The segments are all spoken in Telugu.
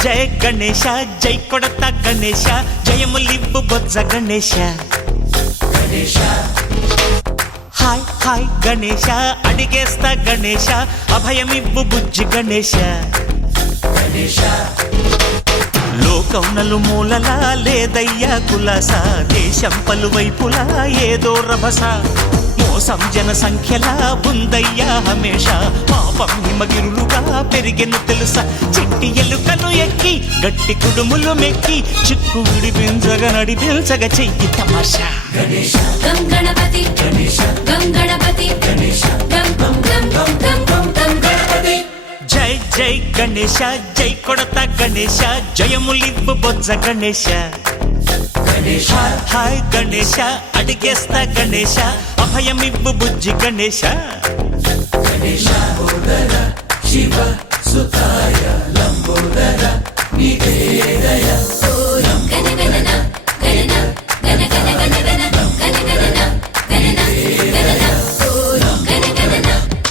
జయ గణేశ జై కొడత గణేశ జయములివ్వు బొజ్జ గణేశ హాయ్ హాయ్ గణేశ అడిగేస్తా గణేశ అభయమివ్వు బుజ్జి గణేశ లోకం నలుమూలలా లేదయ్యా కులాస దేశం పలువైపులా ఏదో రభస మోసం జన సంఖ్యలా ఉందయ్యా హమేష పాపం హిమగిరులుగా పెరిగెను తెలుసా చిట్టి ఎలుకలు ఎక్కి గట్టి కుడుములు మెక్కి చిక్కు విడిపించగా నడిపించగా చెయ్యి తమాషా గం గణపతి గం గణపతి గం గం గం గం గం గం గం గణపతి జై జై గణేశ జై కొడత గణేశ జయములివ్వు బొజ్జ గణేశ హాయ్ గణేశ అడిగేస్తా గణేశ అభయమివ్వు బుజ్జి గణేశ శివ సుతాయ లంబోదర నివేదయ గణగణన గణన గణ గణ గణ గణ గణగణన గణన గణన గణగణన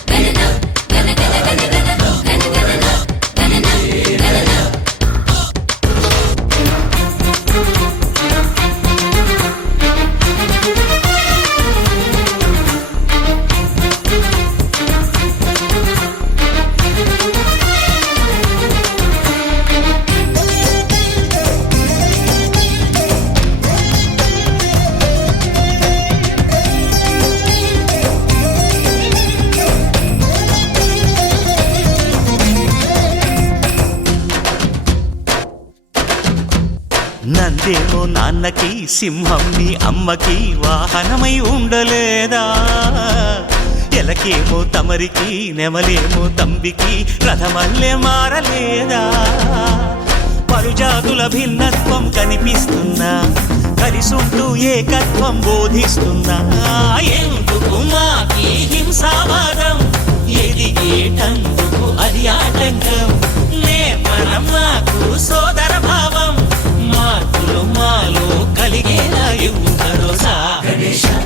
గణన గణ గణ గణ గణ గణగణన గణన గణన నందేమో నాన్నకి సింహం నీ అమ్మకి వాహనమై ఉండలేదా ఎలకేమో తమరికి నెమలేమో తంబికి రథమల్లే మారలేదా పరుజాతుల భిన్నత్వం కనిపిస్తున్నా కలిసుంటూ ఏకత్వం బోధిస్తున్నా ఎందుకు మాకి హింసావాదం ఎదిగేటందుకు అది ఆటంకం నేపరం మాకు సోదర భావం మార్పులు మాలో కలిగేలా ఇవ్వు భరోసా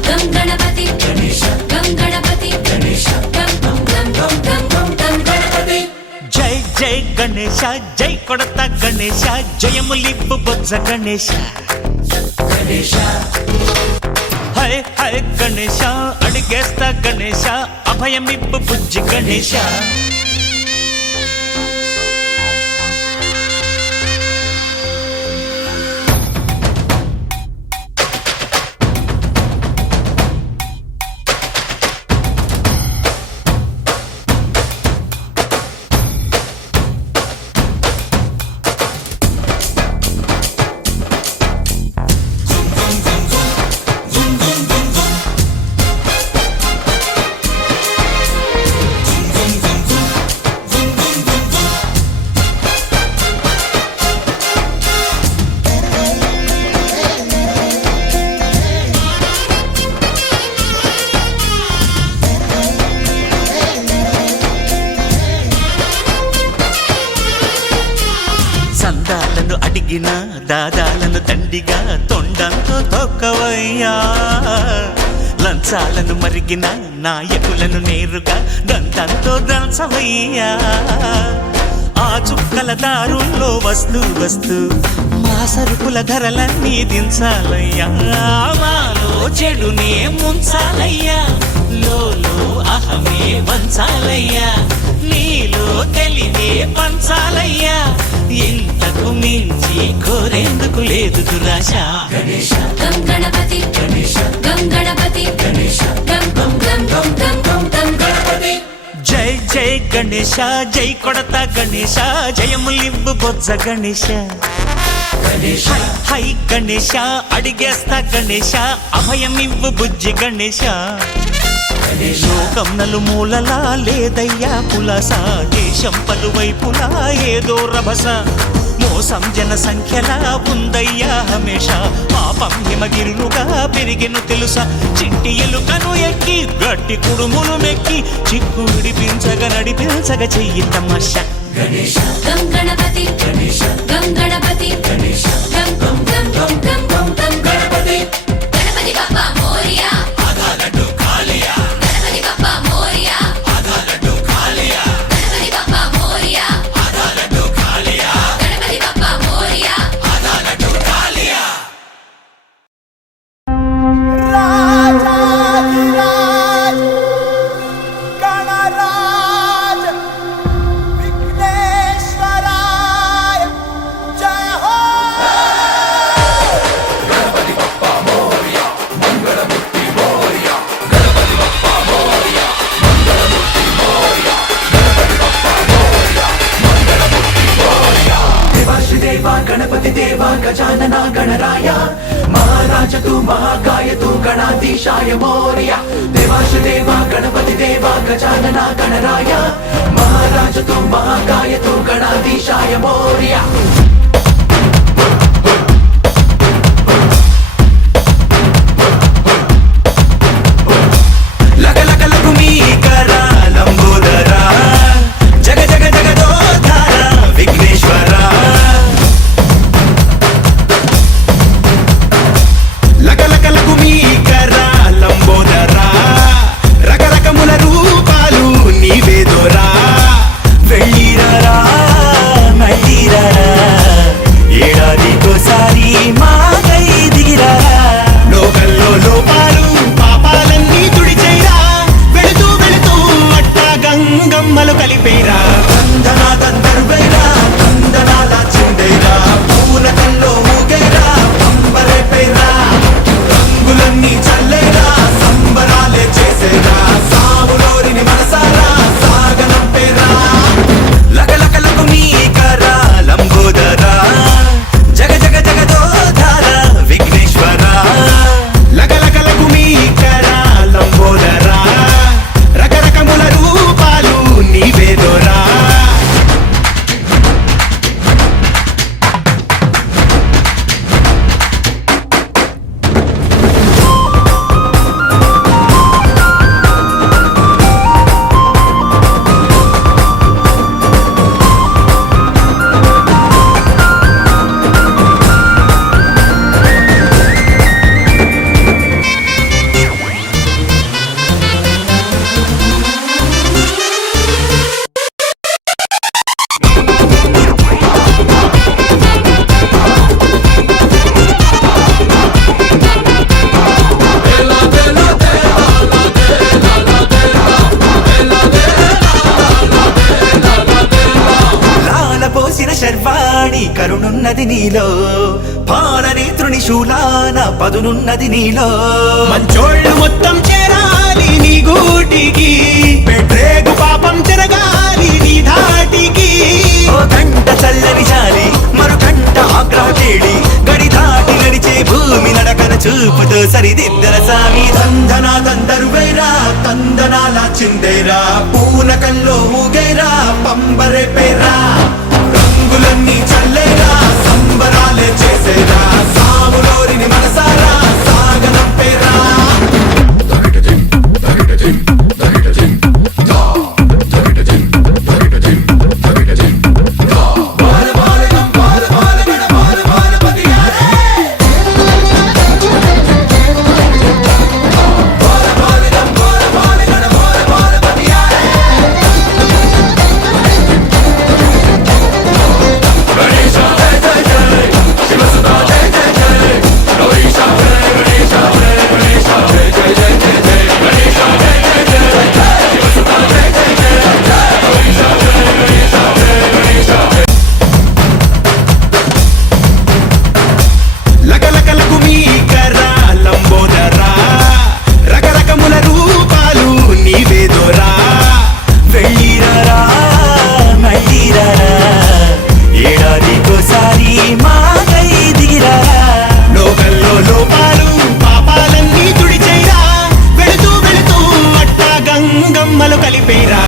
గం గణపతి గం గణపతి గం గం గం గం గం గం గం గణపతి జై జై గణేశ జై కొడత గణేశ జయములివ్వు బొజ్జ గణేశ హై హై గణేశ అడిగేస్తా గణేశ అభయమివ్వు బుజ్జి గణేశ సందాలను అడిగిన దాదాలను దండిగా తొండంతో తొక్కవయ్యా లంచాలను మరిగిన నాయకులను నేరుగా దంతంతో దంచవయ్యా ఆ చుక్కల దారుల్లో వస్తూ వస్తూ మా సరుకుల ధరలన్నీ దించాలయ్యా మాలో చెడునే ముంచాలయ్యా లోలో అహమే వంచాలయ్యా నీలో తెలివే పంచాలయ్యా ఇంతకు మించి కోరేందుకు లేదు దురాశ గం గణపతి గం గణపతి గం గం గం గం గం గం గం గణపతి జై జై గణేశ జై కొడత గణేశ జయములివ్వు బొజ్జ గణేశ హై హై గణేశ అడిగేస్తా గణేశ అభయమివ్వు బుజ్జి గణేశ లోకం నలుమూలలా లేదయ్యా పులస దేశం పలువైపులా ఏదో రభస మోసం జన సంఖ్యలా ఉందయ్యా హమేష పాపం హిమగిరులుగా పెరిగెను తెలుసా చిట్టి ఎలుకను ఎక్కి మట్టి కుడుములు మెక్కి చిక్కు విడిపించగ నడిపించగ చెయ్యి తమాష గణేశ గం గణపతి గణేశ గం గణపతి గణేశ గం గం గం గం గం గం గం గణపతి గణపతి బప్పా మోరియా ఆధా లడ్డు కాలియా గణపతి బప్పా మోరియా ఆధా లడ్డు కాలియా గణపతి బప్పా మోరియా ఆధా లడ్డు కాలియా గణపతి బప్పా మోరియా ఆధా లడ్డు కాలియా राजाधिराज गणराज विघ्नेश्वराय जय हो गणपति बप्पा मोरया मंगलमूर्ति मोरया गणपति बप्पा मोरया मंगलमूर्ति मोरया गणपति बप्पा मोरया मंगलमूर्ति मोरया देवाश्रीदेवा गणपति देवा गजानना गणराय महाराज तू महाकाय तू गणाधीशाय मोरया देवाश्रीदेवा गणपति देवा गजानना गणराय महाराज तू महाकाय तू गणाधीशाय मोरया लग लग लग मी करा लंबोदरा जग जग जगदोधारा विघ्नेश्वरा लग लग लग मी करा लंबोदरा రకరకముల రూపాలు నీవే దొరా వెళ్ళిరారా మళ్ళీరారా ఏడాదికోసారి మాకై దిగిరారా లోకల్లో లోపాలు పాపాలన్నీ తుడిచేరా వెళుతూ వెళుతూ అట్టా గంగమ్మలు కలిపేరా వందనా తందర్వేరా వందనాల చిందేరా పూనకంలో ఊగేరా పంబరేపేరా రంగులన్నీ చల్లేరా సంబరాలే చేసేరా సాములోరిని మనసారా సాగనంపేరా లగలగలకు మీ కరా లంబోదరా జగ జగ జగదోధారా విఘ్నేశ్వరా లగలగలకు మీ కరా లంబోదరా రకరకముల రూపాలు నీవే దొరా లాల పోసిన శర్వాణి కరుణున్నది నీలో పాలనేత్రుని శూలాన పదునున్నది నీలో మంచోళ్ళు మొత్తం చేరాలి నీ గూటికి పెట్టేగు పాపం చెరగాలి నీ ధాటికి ఓ కంట చల్లని జాలి మరు కంట ఆగ్రహ కేళి గడి దాటి నడిచే భూమి నడకన చూపుతో సరిదిద్దర సామి దంధనా తందరువేరా తందనాల చిందేరా పూనకంలో ఊగేరా పంబరేపేరా రంగులన్నీ చల్లేరా సంబరాలే చేసేరా సాములోరిని మనసారా సాగనంపేరా లగలగలకు మీ కరా లంబోదరా రకరకముల రూపాలు నీవే దొరా వెళ్ళిరారా మళ్ళీరారా ఏడాదికోసారి మాకై దిగిరారా లోకల్లో లోపాలు పాపాలన్నీ తుడిచేరా వెళుతూ వెళుతూ అట్టా గంగమ్మలు కలిపేరా